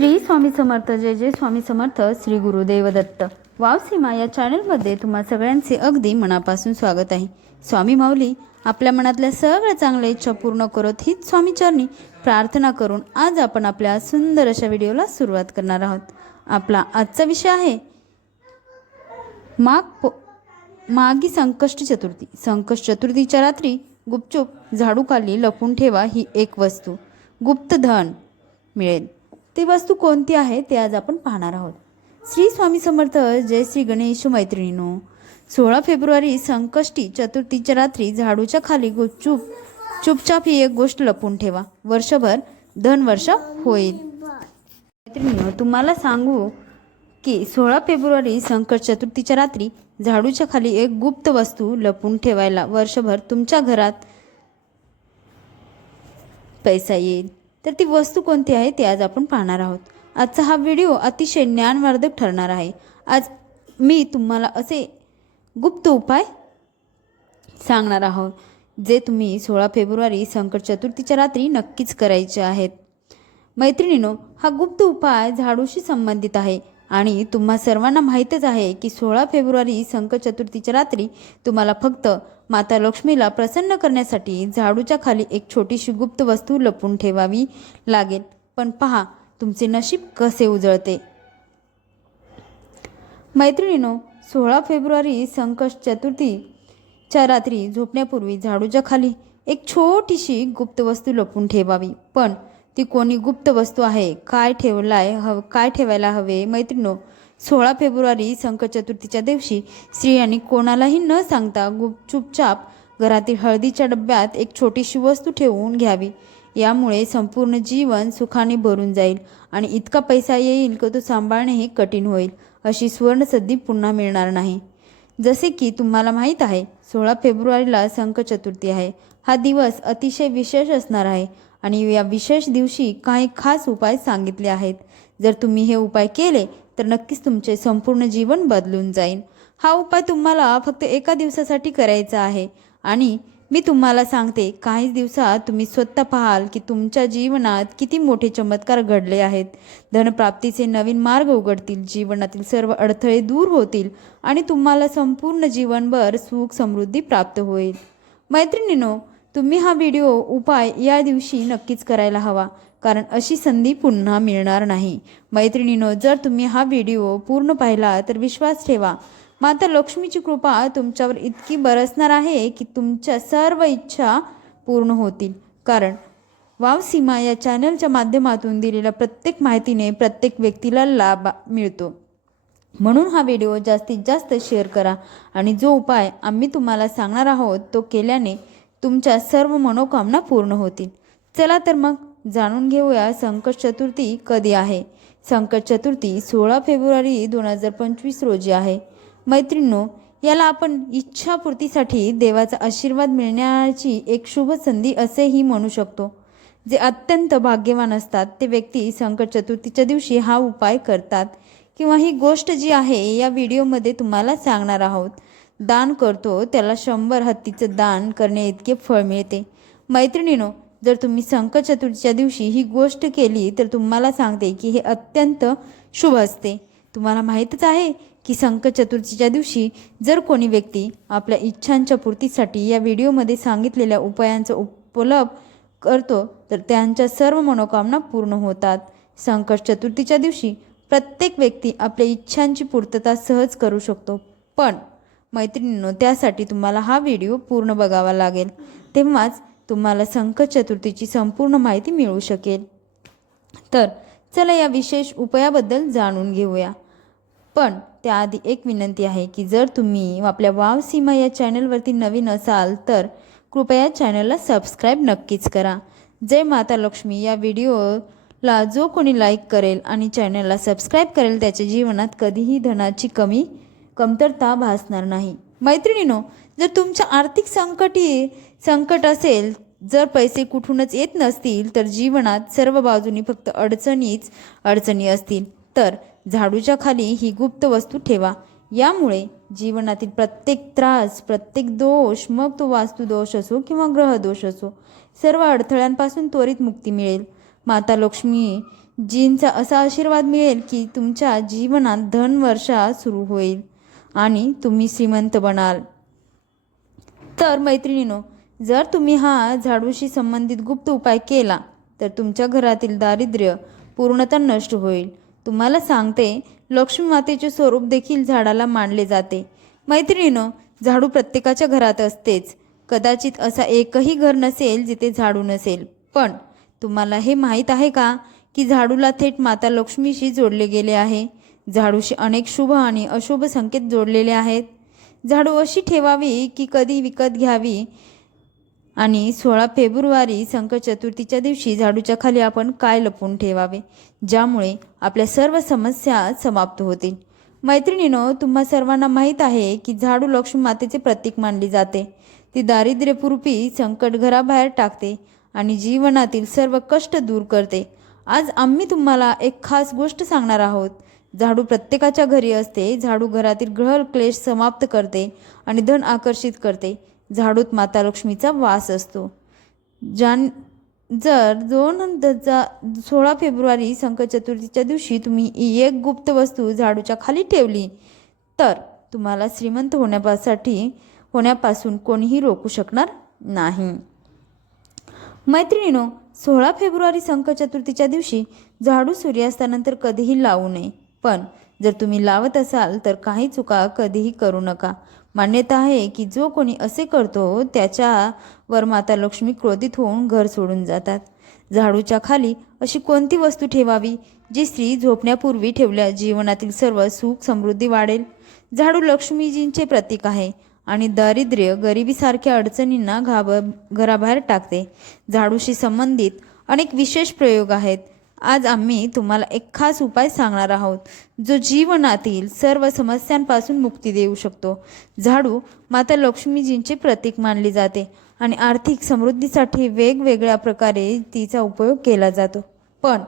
श्री स्वामी समर्थ. जय जय Swami Samarth. Shri Gurudev Datta. Wow सीमा या चॅनलमध्ये तुम्हा सगळ्यांचे अगदी मनापासून स्वागत आहे. स्वामी माऊली आपल्या मनातल्या सगळ्या चांगल्या इच्छा पूर्ण करत हीच स्वामीचरणी प्रार्थना करून आज आपण आपल्या सुंदर अशा व्हिडिओला सुरुवात करणार आहोत. आपला आजचा विषय आहे माघी संकष्ट चतुर्थी. संकष्ट चतुर्थीच्या रात्री गुपचूप झाडूखाली लपून ठेवा ही एक वस्तू. गुप्त धन मिळेल. ती वस्तू कोणती आहे ते आज आपण पाहणार आहोत. श्री स्वामी समर्थ. जय श्री गणेश. मैत्रिणींनो, 16 फेब्रुवारी संकष्टी चतुर्थीच्या रात्री झाडूच्या खाली चुपचाप ही एक गोष्ट लपून ठेवा. वर्षभर धनवर्षा होईल. मैत्रिणींनो, तुम्हाला सांगू की 16 फेब्रुवारी संकष्ट चतुर्थीच्या रात्री झाडूच्या खाली एक गुप्त वस्तू लपून ठेवायला वर्षभर तुमच्या घरात पैसा येईल. तर ती वस्तू कोणती आहे ते आज आपण पाहणार आहोत. आजचा हा व्हिडिओ अतिशय ज्ञानवर्धक ठरणार आहे. आज मी तुम्हाला असे गुप्त उपाय सांगणार आहोत जे तुम्ही 16 फेब्रुवारी संकट चतुर्थीच्या रात्री नक्कीच करायचे आहेत. मैत्रिणींनो, हा गुप्त उपाय झाडूशी संबंधित आहे आणि तुम्हा सर्वांना माहीतच आहे की 16 फेब्रुवारी संकट चतुर्थीच्या रात्री तुम्हाला फक्त माता लक्ष्मीला प्रसन्न करण्यासाठी झाडूच्या खाली एक छोटीशी गुप्त वस्तू लपून ठेवावी लागेल. पण पहा तुमचे नशीब कसे उजळते. मैत्रिणींनो, 16 फेब्रुवारी संकष्ट चतुर्थीच्या रात्री झोपण्यापूर्वी झाडूच्या खाली एक छोटीशी गुप्त वस्तू लपून ठेवावी. पण ती कोणी गुप्त वस्तू आहे, काय ठेवायला हवे? मैत्रिणींनो, 16 फेब्रुवारी संकट चतुर्थीच्या दिवशी स्त्रियांनी कोणालाही न सांगता चुपचाप घरातील हळदीच्या डब्यात एक छोटीशी वस्तू ठेवून घ्यावी. यामुळे संपूर्ण जीवन सुखाने भरून जाईल आणि इतका पैसा येईल की तो सांभाळणेही कठीण होईल. अशी सुवर्णसंधी पुन्हा मिळणार नाही. जसे की तुम्हाला माहीत आहे, 16 फेब्रुवारीला संकट चतुर्थी आहे. हा दिवस अतिशय विशेष असणार आहे आणि या विशेष दिवशी काही खास उपाय सांगितले आहेत. जर तुम्ही हे उपाय केले तर नक्कीच तुमचे संपूर्ण जीवन बदलून जाईल. हा उपाय तुम्हाला फक्त एका दिवसासाठी करायचा आहे आणि मी तुम्हाला सांगते, काहीच दिवसात तुम्ही स्वतः पाहाल की तुमच्या जीवनात किती मोठे चमत्कार घडले आहेत. धनप्राप्तीचे नवीन मार्ग उघडतील, जीवनातील सर्व अडथळे दूर होतील आणि तुम्हाला संपूर्ण जीवनभर सुख समृद्धी प्राप्त होईल. मैत्रिणींनो, तुम्ही हा व्हिडिओ उपाय या दिवशी नक्कीच करायला हवा, कारण अशी संधी पुन्हा मिळणार नाही. मैत्रिणींनो, जर तुम्ही हा व्हिडिओ पूर्ण पाहिला तर विश्वास ठेवा, माता लक्ष्मीची कृपा तुमच्यावर इतकी बरसणार आहे की तुमच्या सर्व इच्छा पूर्ण होतील. कारण वाव सीमा या चॅनलच्या माध्यमातून दिलेल्या प्रत्येक माहितीने प्रत्येक व्यक्तीला लाभ मिळतो. म्हणून हा व्हिडिओ जास्तीत जास्त शेअर करा आणि जो उपाय आम्ही तुम्हाला सांगणार आहोत तो केल्याने तुमच्या सर्व मनोकामना पूर्ण होतील. चला तर मग जाणून घेऊया संकट चतुर्थी कधी आहे. संकट चतुर्थी 16 फेब्रुवारी 2025 रोजी आहे. मैत्रिणींनो, याला आपण इच्छापूर्तीसाठी देवाचा आशीर्वाद मिळण्याची एक शुभ संधी असेही म्हणू शकतो. जे अत्यंत भाग्यवान असतात ते व्यक्ती संकट चतुर्थीच्या दिवशी हा उपाय करतात किंवा ही गोष्ट जी आहे या व्हिडिओमध्ये तुम्हाला सांगणार आहोत दान करतो त्याला 100 हत्तीचं दान करणे इतके फळ मिळते. मैत्रिणींनो, जर तुम्ही संकट चतुर्थीच्या दिवशी ही गोष्ट केली तर तुम्हाला सांगते की हे अत्यंत शुभ असते. तुम्हाला माहीतच आहे की संकट चतुर्थीच्या दिवशी जर कोणी व्यक्ती आपल्या इच्छांच्या पूर्तीसाठी या व्हिडिओमध्ये सांगितलेल्या उपायांचा उपयोग करतो तर त्यांच्या सर्व मनोकामना पूर्ण होतात. संकट चतुर्थीच्या दिवशी प्रत्येक व्यक्ती आपल्या इच्छांची पूर्तता सहज करू शकतो. पण मैत्रिणींनो, त्यासाठी तुम्हाला हा व्हिडिओ पूर्ण बघावा लागेल, तेव्हाच तुम्हाला संकट चतुर्थीची संपूर्ण माहिती मिळू शकेल. तर चला या विशेष उपायाबद्दल जाणून घेऊया. पण त्याआधी एक विनंती आहे की जर तुम्ही आपल्या वाव सीमा या चॅनलवरती नवीन असाल तर कृपया चॅनलला सबस्क्राईब नक्कीच करा. जय माता लक्ष्मी. या व्हिडिओला जो कोणी लाईक करेल आणि चॅनलला सबस्क्राईब करेल त्याच्या जीवनात कधीही धनाची कमतरता भासणार नाही. मैत्रिणींनो, जर तुमच्या आर्थिक संकट असेल, जर पैसे कुठूनच येत नसतील तर जीवनात सर्व बाजूनी फक्त अडचणी असतील तर झाडूच्या खाली ही गुप्त वस्तू ठेवा. यामुळे जीवनातील प्रत्येक त्रास, प्रत्येक दोष, मग तो वास्तुदोष असो किंवा ग्रहदोष असो, सर्व अडथळ्यांपासून त्वरित मुक्ती मिळेल. माता लक्ष्मी जींचा असा आशीर्वाद मिळेल की तुमच्या जीवनात धनवर्षा सुरू होईल आणि तुम्ही श्रीमंत बनाल. तर मैत्रिणींनो, जर तुम्ही हा झाडूशी संबंधित गुप्त उपाय केला तर तुमच्या घरातील दारिद्र्य पूर्णतः नष्ट होईल. तुम्हाला सांगते, लक्ष्मी मातेचे स्वरूप देखील झाडाला मानले जाते. मैत्रिणींनो, झाडू प्रत्येकाच्या घरात असतेच. कदाचित असा एकही घर नसेल जिथे झाडू नसेल. पण तुम्हाला हे माहीत आहे का की झाडूला थेट माता लक्ष्मीशी जोडले गेले आहे. झाडूशी अनेक शुभ आणि अशुभ संकेत जोडलेले आहेत. झाडू अशी ठेवावी की कधी विकत घ्यावी. आणि 16 फेब्रुवारी संकट चतुर्थीच्या दिवशी झाडूच्या खाली आपण काय लपवून ठेवावे ज्यामुळे आपल्या सर्व समस्या समाप्त होतील. मैत्रिणींनो, तुम्हा सर्वांना माहीत आहे की झाडू लक्ष्मी मातेचे प्रतीक मानली जाते. ती दारिद्र्यपूर्वी संकट घराबाहेर टाकते आणि जीवनातील सर्व कष्ट दूर करते. आज आम्ही तुम्हाला एक खास गोष्ट सांगणार आहोत. झाडू प्रत्येकाच्या घरी असते. झाडू घरातील ग्रह क्लेश समाप्त करते आणि धन आकर्षित करते. झाडूत माता लक्ष्मीचा वास असतो. जर 16 फेब्रुवारी संकट चतुर्थीच्या दिवशी तुम्ही एक गुप्त वस्तू झाडूच्या खाली ठेवली तर तुम्हाला श्रीमंत होण्यापासून कोणीही रोखू शकणार नाही. मैत्रिणींनो, 16 फेब्रुवारी संकट चतुर्थीच्या दिवशी झाडू सूर्यास्तानंतर कधीही लावू नये. पण जर तुम्ही लावत असाल तर काही चुका कधीही करू नका. मान्यता आहे की जो कोणी असे करतो त्याच्यावर माता लक्ष्मी क्रोधित होऊन घर सोडून जातात. झाडूच्या खाली अशी कोणती वस्तू ठेवावी जी स्त्री झोपण्यापूर्वी ठेवल्या जीवनातील सर्व सुख समृद्धी वाढेल. झाडू लक्ष्मीजींचे प्रतीक आहे आणि दारिद्र्य गरिबीसारख्या अडचणींना घराबाहेर टाकते. झाडूशी संबंधित अनेक विशेष प्रयोग आहेत. आज आम्ही तुम्हाला एक खास उपाय सांगणार आहोत जो जीवनातील सर्व समस्यांपासून मुक्ती देऊ शकतो. झाडू माता लक्ष्मीजींचे प्रतीक मानले जाते आणि आर्थिक समृद्धीसाठी वेगवेगळ्या प्रकारे तिचा उपयोग केला जातो. पण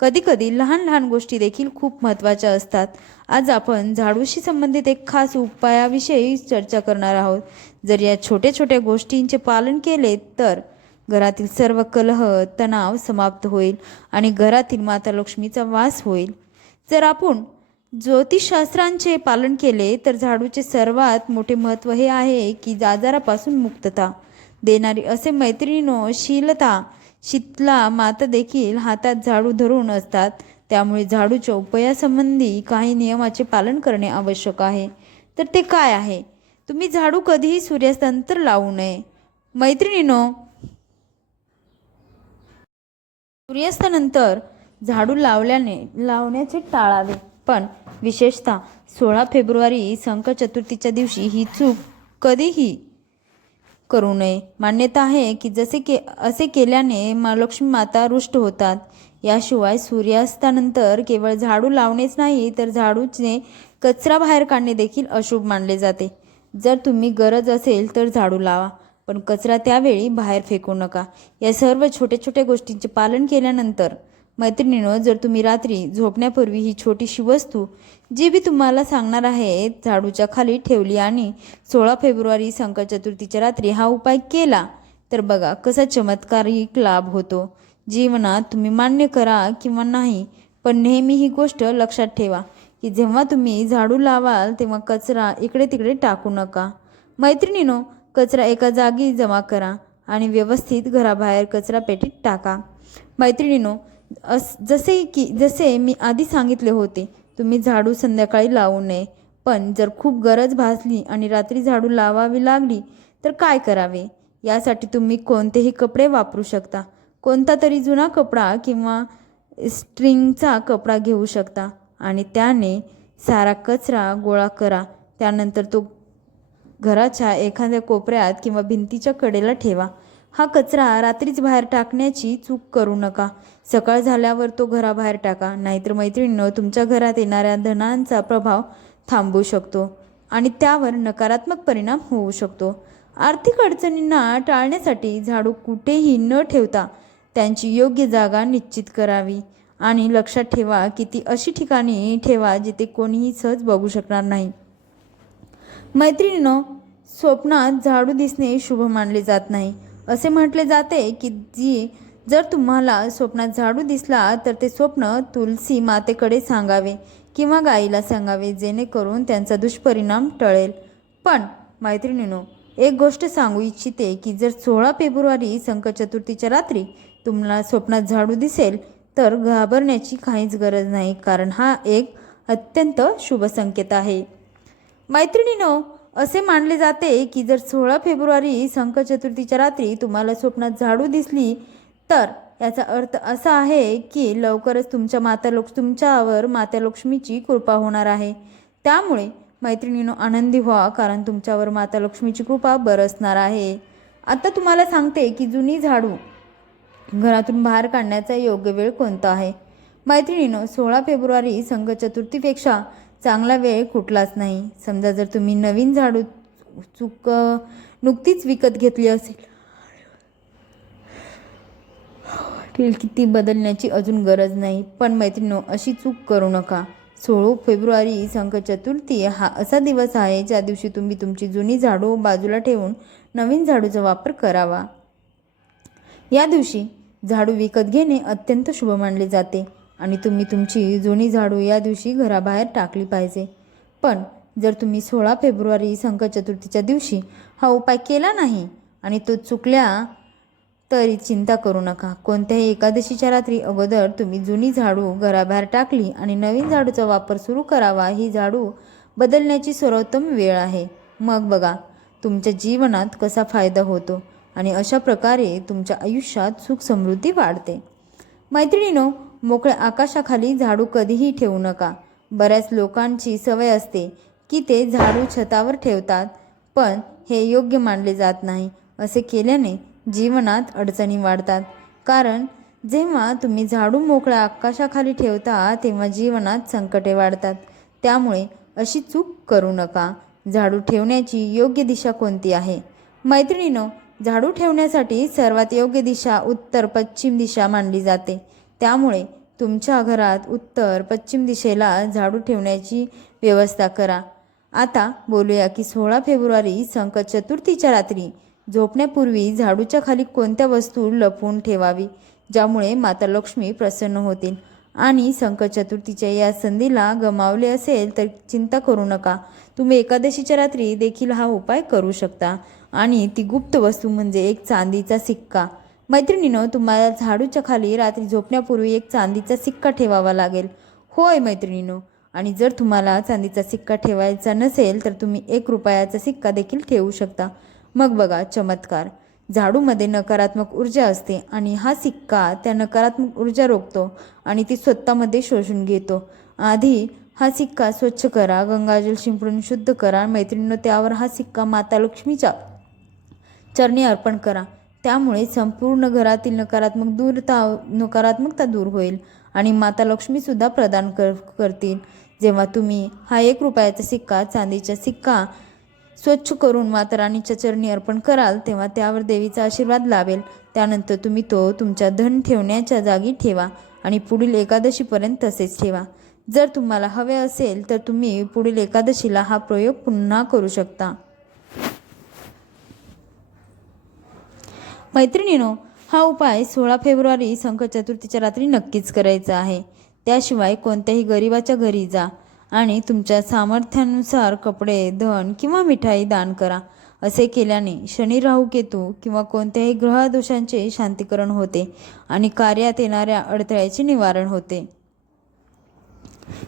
कधीकधी लहान लहान गोष्टी देखील खूप महत्त्वाच्या असतात. आज आपण झाडूशी संबंधित एक खास उपायाविषयी चर्चा करणार आहोत. जर या छोट्या छोट्या गोष्टींचे पालन केले तर घरातील सर्व कलह तणाव समाप्त होईल आणि घरातील माता लक्ष्मीचा वास होईल. जर आपण ज्योतिषशास्त्रांचे पालन केले तर झाडूचे सर्वात मोठे महत्त्व हे आहे की आजारापासून मुक्तता देणारी असे. मैत्रिणींनो, शीतला माता देखील हातात झाडू धरून असतात. त्यामुळे झाडूच्या उपायासंबंधी काही नियमाचे पालन करणे आवश्यक आहे. तर ते काय आहे? तुम्ही झाडू कधीही सूर्यास्तानंतर लावू नये. मैत्रिणींनो, सूर्यास्तानंतर झाडू लावण्याचे टाळावे. पण विशेषतः 16 फेब्रुवारी संकट चतुर्थीच्या दिवशी ही चूक कधीही करू नये. मान्यता आहे की असे केल्याने लक्ष्मी माता रुष्ट होतात. याशिवाय सूर्यास्तानंतर केवळ झाडू लावणेच नाही तर झाडूचे कचरा बाहेर काढणे देखील अशुभ मानले जाते. जर तुम्ही गरज असेल तर झाडू लावा, पण कचरा त्यावेळी बाहेर फेकू नका. या सर्व छोट्या छोट्या गोष्टींचे पालन केल्यानंतर मैत्रिणींनो, जर तुम्ही रात्री झोपण्यापूर्वी ही छोटीशी वस्तू जी मी तुम्हाला सांगणार आहे झाडूच्या खाली ठेवली आणि 16 फेब्रुवारी संकट चतुर्थीच्या रात्री हा उपाय केला तर बघा कसा चमत्कारिक लाभ होतो. जीवनात तुम्ही मान्य करा किंवा नाही, पण नेहमी ही गोष्ट लक्षात ठेवा की जेव्हा तुम्ही झाडू लावाल तेव्हा कचरा इकडे तिकडे टाकू नका. मैत्रिणींनो, कचरा एका जागी जमा करा आणि व्यवस्थित घराबाहेर कचरा पेटीत टाका. मैत्रिणींनो, जसे मी आधी सांगितले होते, तुम्ही झाडू संध्याकाळी लावू नये. पण जर खूप गरज भासली आणि रात्री झाडू लावावी लागली तर काय करावे? यासाठी तुम्ही कोणतेही कपडे वापरू शकता. कोणता तरी जुना कपडा किंवा स्ट्रिंगचा कपडा घेऊ शकता आणि त्याने सारा कचरा गोळा करा. त्यानंतर तो घराच्या एखाद्या कोपऱ्यात किंवा भिंतीच्या कडेला ठेवा. हा कचरा रात्रीच बाहेर टाकण्याची चूक करू नका. सकाळ झाल्यावर तो घराबाहेर टाका, नाहीतर मैत्रिणींनो, तुमच्या घरात येणाऱ्या धनांचा प्रभाव थांबू शकतो आणि त्यावर नकारात्मक परिणाम होऊ शकतो. आर्थिक अडचणींना टाळण्यासाठी झाडू कुठेही न ठेवता त्यांची योग्य जागा निश्चित करावी आणि लक्षात ठेवा की ती अशी ठिकाणी ठेवा जिथे कोणीही सहज बघू शकणार नाही. मैत्रिणींनो, स्वप्नात झाडू दिसणे शुभ मानले जात नाही. असे म्हटले जाते की जी जर तुम्हाला स्वप्नात झाडू दिसला तर ते स्वप्न तुलसी मातेकडे सांगावे किंवा गाईला सांगावे, जेणेकरून त्यांचा दुष्परिणाम टळेल. पण मैत्रिणींनो, एक गोष्ट सांगू इच्छिते की जर 16 फेब्रुवारी संकट चतुर्थीच्या रात्री तुम्हाला स्वप्नात झाडू दिसेल तर घाबरण्याची काहीच गरज नाही, कारण हा एक अत्यंत शुभ संकेत आहे. मैत्रिणींनो, असे मानले जाते की जर 16 फेब्रुवारी संकट चतुर्थीच्या रात्री तुम्हाला स्वप्नात झाडू दिसली तर याचा अर्थ असा आहे की लवकरच तुमच्यावर माता लक्ष्मीची कृपा होणार आहे. त्यामुळे मैत्रिणींनो, आनंदी व्हा, कारण तुमच्यावर माता लक्ष्मीची कृपा बरसणार आहे. आता तुम्हाला सांगते की जुनी झाडू घरातून बाहेर काढण्याचा योग्य वेळ कोणता आहे. मैत्रिणींनो, 16 फेब्रुवारी संकट चतुर्थीपेक्षा चांगला वेळ कुठलाच नाही. समजा जर तुम्ही नवीन झाडू नुकतीच विकत घेतली असेल की ती बदलण्याची अजून गरज नाही. पण मैत्रिणींनो, अशी चूक करू नका. 16 फेब्रुवारी संकट चतुर्थी हा असा दिवस आहे ज्या दिवशी तुम्ही तुमची जुनी झाडू बाजूला ठेवून नवीन झाडूचा वापर करावा. या दिवशी झाडू विकत घेणे अत्यंत शुभ मानले जाते आणि तुम्ही तुमची जुनी झाडू या दिवशी घराबाहेर टाकली पाहिजे. पण जर तुम्ही 16 फेब्रुवारी संकट चतुर्थीच्या दिवशी हा उपाय केला नाही आणि तो चुकल्या तरी चिंता करू नका. कोणत्याही एकादशीच्या रात्री अगोदर तुम्ही जुनी झाडू घराबाहेर टाकली आणि नवीन झाडूचा वापर सुरू करावा. ही झाडू बदलण्याची सर्वोत्तम वेळ आहे. मग बघा तुमच्या जीवनात कसा फायदा होतो आणि अशा प्रकारे तुमच्या आयुष्यात सुख समृद्धी वाढते. मैत्रिणींनो, मोकळ्या आकाशाखाली झाडू कधीही ठेवू नका. बऱ्याच लोकांची सवय असते की ते झाडू छतावर ठेवतात, पण हे योग्य मानले जात नाही. असे केल्याने जीवनात अडचणी वाढतात, कारण जेव्हा तुम्ही झाडू मोकळ्या आकाशाखाली ठेवता तेव्हा जीवनात संकटे वाढतात. त्यामुळे अशी चूक करू नका. झाडू ठेवण्याची योग्य दिशा कोणती आहे? मैत्रिणींनो, झाडू ठेवण्यासाठी सर्वात योग्य दिशा उत्तर पश्चिम दिशा मानली जाते. त्यामुळे तुमच्या घरात उत्तर पश्चिम दिशेला झाडू ठेवण्याची व्यवस्था करा. आता बोलूया की 16 फेब्रुवारी संकट चतुर्थीच्या रात्री झोपण्यापूर्वी झाडूच्या खाली कोणत्या वस्तू लपवून ठेवावी, ज्यामुळे माता लक्ष्मी प्रसन्न होतील. आणि संकट चतुर्थीच्या या संधीला गमावले असेल तर चिंता करू नका. तुम्ही एकादशीच्या रात्री देखील हा उपाय करू शकता. आणि ती गुप्त वस्तू म्हणजे एक चांदीचा सिक्का. मैत्रिणींनो, तुम्हाला झाडूच्या खाली रात्री झोपण्यापूर्वी एक चांदीचा सिक्का ठेवावा लागेल. होय मैत्रिणींनो, आणि जर तुम्हाला चांदीचा सिक्का ठेवायचा नसेल तर तुम्ही 1 रुपयाचा सिक्का देखील ठेवू शकता. मग बघा चमत्कार. झाडूमध्ये नकारात्मक ऊर्जा असते आणि हा सिक्का त्या नकारात्मक ऊर्जा रोखतो आणि ती स्वतःमध्ये शोषून घेतो. आधी हा सिक्का स्वच्छ करा, गंगाजल शिंपडून शुद्ध करा. मैत्रिणींनो, त्यावर हा सिक्का माता लक्ष्मीच्या चरणी अर्पण करा. त्यामुळे संपूर्ण घरातील नकारात्मकता दूर होईल आणि माता लक्ष्मीसुद्धा प्रदान करतील. जेव्हा तुम्ही हा 1 रुपयाचा सिक्का, चांदीचा सिक्का स्वच्छ करून माता राणीच्या चरणी अर्पण कराल तेव्हा त्यावर देवीचा आशीर्वाद लाभेल. त्यानंतर तुम्ही तो तुमच्या धन ठेवण्याच्या जागी ठेवा आणि पुढील एकादशीपर्यंत तसेच ठेवा. जर तुम्हाला हवे असेल तर तुम्ही पुढील एकादशीला हा प्रयोग पुन्हा करू शकता. मैत्रिणींनो, हा उपाय 16 फेब्रुवारी संकट चतुर्थीच्या रात्री नक्कीच करायचा आहे. त्याशिवाय कोणत्याही गरिबाच्या घरी जा आणि तुमच्या सामर्थ्यानुसार कपडे, धन किंवा मिठाई दान करा. असे केल्याने शनी, राहू, केतू किंवा कोणत्याही ग्रहदोषांचे शांतीकरण होते आणि कार्यात येणाऱ्या अडथळ्याचे निवारण होते.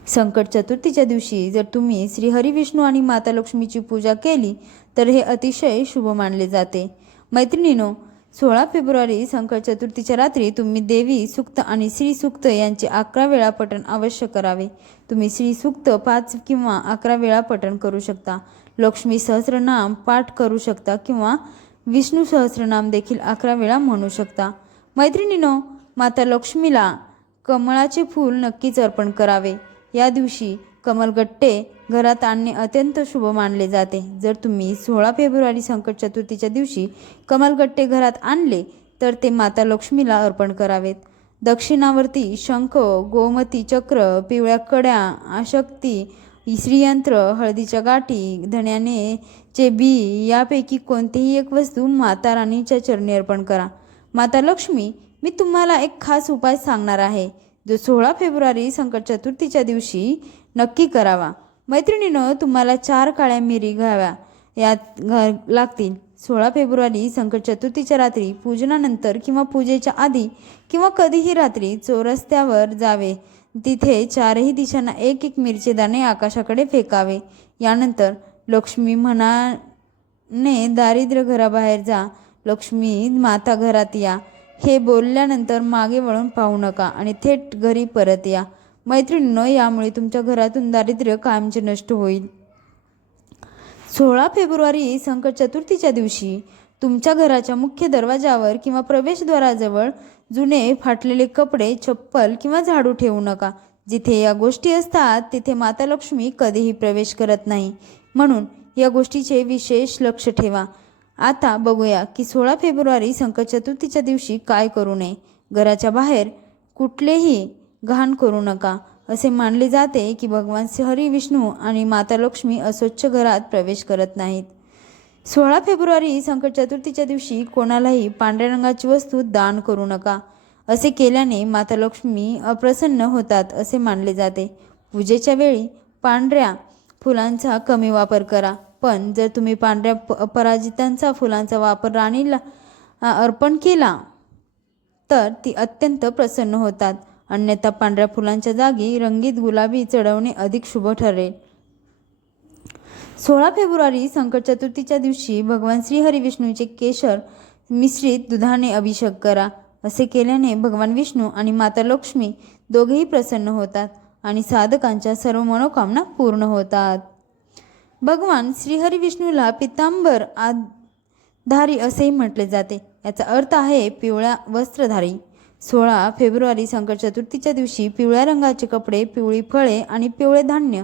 संकट चतुर्थीच्या दिवशी जर तुम्ही श्री हरी, विष्णू आणि माता लक्ष्मीची पूजा केली तर हे अतिशय शुभ मानले जाते. मैत्रिणींनो, 16 फेब्रुवारी संकट चतुर्थीच्या रात्री तुम्ही देवी सूक्त आणि श्री सूक्त यांचे 11 वेळा पठण अवश्य करावे. तुम्ही श्री सूक्त 5 किंवा 11 वेळा पठण करू शकता. लक्ष्मी सहस्रनाम पाठ करू शकता किंवा विष्णू सहस्रनाम देखील 11 वेळा म्हणू शकता. मैत्रिणींनो, माता लक्ष्मीला कमळाचे फूल नक्कीच अर्पण करावे. या दिवशी कमलगट्टे घरात आणणे अत्यंत शुभ मानले जाते. जर तुम्ही 16 फेब्रुवारी संकट चतुर्थीच्या दिवशी कमलगट्टे घरात आणले तर ते माता लक्ष्मीला अर्पण करावेत. दक्षिणावर्ती शंख, गोमती चक्र, पिवळ्या कड्या, आशक्ती, श्रीयंत्र, हळदीच्या गाठी, धण्याचे बी यापैकी कोणतीही एक वस्तू माता राणीच्या चरणी अर्पण करा. माता लक्ष्मी मी तुम्हाला एक खास उपाय सांगणार आहे, जो 16 फेब्रुवारी संकट चतुर्थीच्या दिवशी नक्की करावा. मैत्रिणींनो, तुम्हाला 4 काळ्या मिरी घ्याव्या लागतील. 16 फेब्रुवारी संकट चतुर्थीच्या रात्री पूजनानंतर किंवा पूजेच्या आधी किंवा कधीही रात्री चौरस्त्यावर जावे. तिथे चारही दिशांना एक एक मिरचे दाणे आकाशाकडे फेकावे. यानंतर लक्ष्मी म्हणाने दारिद्र्य घराबाहेर जा, लक्ष्मी माता घरात या हे बोलल्यानंतर मागे वळून पाहू नका आणि थेट घरी परत या. मैत्रिणींनो, यामुळे तुमच्या घरातून दारिद्र्य कायमचे नष्ट होईल. 16 फेब्रुवारी संकट चतुर्थीच्या दिवशी तुमच्या घराच्या मुख्य दरवाजावर किंवा प्रवेशद्वाराजवळ जुने फाटलेले कपडे, चप्पल किंवा झाडू ठेवू नका. जिथे या गोष्टी असतात तिथे माता लक्ष्मी कधीही प्रवेश करत नाही, म्हणून या गोष्टीचे विशेष लक्ष ठेवा. आता बघूया की 16 फेब्रुवारी संकट चतुर्थीच्या दिवशी काय करू नये. घराच्या बाहेर कुठलेही घाण करू नका. असे मानले जाते की भगवान हरी, विष्णू आणि माता लक्ष्मी अस्वच्छ घरात प्रवेश करत नाहीत. 16 फेब्रुवारी संकट चतुर्थीच्या दिवशी कोणालाही पांढऱ्या रंगाची वस्तू दान करू नका. असे केल्याने माता लक्ष्मी अप्रसन्न होतात असे मानले जाते. पूजेच्या वेळी पांढऱ्या फुलांचा कमी वापर करा, पण जर तुम्ही पांढऱ्या अपराजितांचा फुलांचा वापर राणीला अर्पण केला तर ती अत्यंत प्रसन्न होतात. अन्यथा पांढऱ्या फुलांच्या जागी रंगीत गुलाबी चढवणे अधिक शुभ ठरेल. 16 फेब्रुवारी संकट चतुर्थीच्या दिवशी भगवान श्रीहरी विष्णूचे केशर मिश्रित दुधाने अभिषेक करा. असे केल्याने भगवान विष्णू आणि माता लक्ष्मी दोघेही प्रसन्न होतात आणि साधकांच्या सर्व मनोकामना पूर्ण होतात. भगवान श्रीहरी विष्णूला पितांबर धारी असेही म्हटले जाते. याचा अर्थ आहे पिवळ्या वस्त्रधारी. 16 फेब्रुवारी संकट चतुर्थीच्या दिवशी पिवळ्या रंगाचे कपडे, पिवळी फळे आणि पिवळे धान्य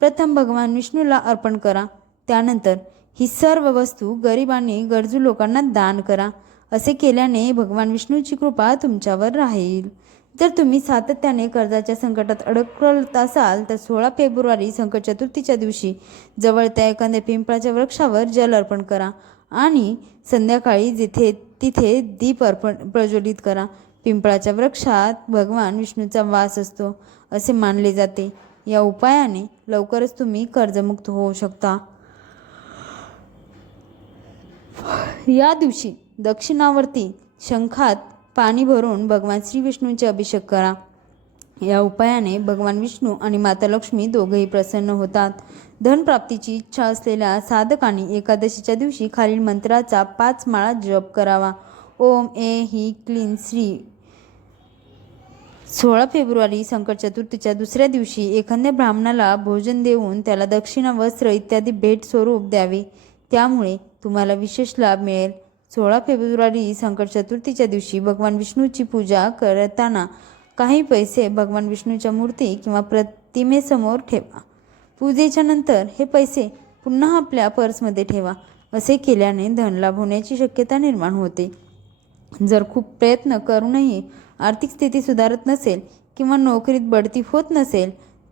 प्रथम भगवान विष्णूला अर्पण करा. त्यानंतर ही सर्व वस्तू गरीब आणि गरजू लोकांना दान करा. असे केल्याने भगवान विष्णूची कृपा तुमच्यावर राहील. जर तुम्ही सातत्याने कर्जाच्या संकटात अडकत असाल तर 16 फेब्रुवारी संकट चतुर्थीच्या दिवशी जवळच्या एखाद्या पिंपळाच्या वृक्षावर जल अर्पण करा आणि संध्याकाळी तिथे दीप प्रज्वलित करा. पिंपळाच्या वृक्षात भगवान विष्णूचा वास असतो असे मानले जाते. या उपायाने लवकरच तुम्ही कर्जमुक्त होऊ शकता. या दिवशी दक्षिणावर्ती शंखात पाणी भरून भगवान श्री विष्णूंचे अभिषेक करा. या उपायाने भगवान विष्णू आणि माता लक्ष्मी दोघेही प्रसन्न होतात. धनप्राप्तीची इच्छा असलेल्या साधकांनी एकादशीच्या दिवशी खालील मंत्राचा 5 माळा जप करावा. ओम ए ही क्लीन श्री. 16 फेब्रुवारी संकट चतुर्थीच्या दुसऱ्या दिवशी एखाद्या ब्राह्मणाला भोजन देऊन त्याला दक्षिणा, वस्त्र इत्यादी भेट स्वरूप द्यावे. त्यामुळे तुम्हाला विशेष लाभ मिळेल. 16 फेब्रुवारी संकट चतुर्थीच्या दिवशी भगवान विष्णूची पूजा करताना काही पैसे भगवान विष्णूच्या मूर्ती किंवा प्रतिमेसमोर ठेवा. पूजेच्या नंतर हे पैसे पुन्हा आपल्या पर्समध्ये ठेवा. असे केल्याने धनलाभ होण्याची शक्यता निर्माण होते. जर खूप प्रयत्न करूनही आर्थिक स्थिती सुधारत नसेल किंवा नोकरीत बढती होत नसेल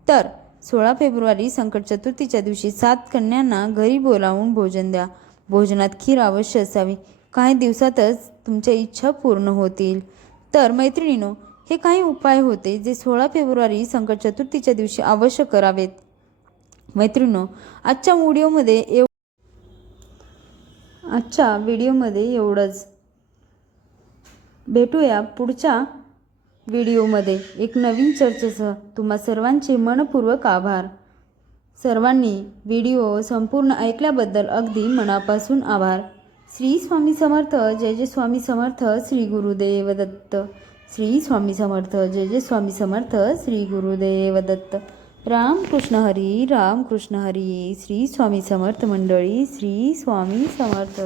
तर 16 फेब्रुवारी संकट चतुर्थीच्या दिवशी 7 कन्यांना घरी बोलावून भोजन द्या. भोजनात खीर अवश्य असावी. काही दिवसातच तुमच्या इच्छा पूर्ण होतील. तर मैत्रिणींनो, हे काही उपाय होते जे 16 फेब्रुवारी संकट चतुर्थीच्या दिवशी अवश्य करावेत. मैत्रिणींनो, आजच्या व्हिडिओमध्ये एवढंच. भेटूया पुढच्या व्हिडिओमध्ये एक नवीन चर्चेसह. तुम्हा सर्वांचे मनपूर्वक आभार. सर्वांनी व्हिडिओ संपूर्ण ऐकल्याबद्दल अगदी मनापासून आभार. श्री स्वामी समर्थ. जय जय स्वामी समर्थ. श्री गुरुदेव दत्त. श्री स्वामी समर्थ. जय जय स्वामी समर्थ. श्री गुरुदेव दत्त. रामकृष्ण हरी. रामकृष्ण हरी. श्री स्वामी समर्थ मंडळी. श्री स्वामी समर्थ.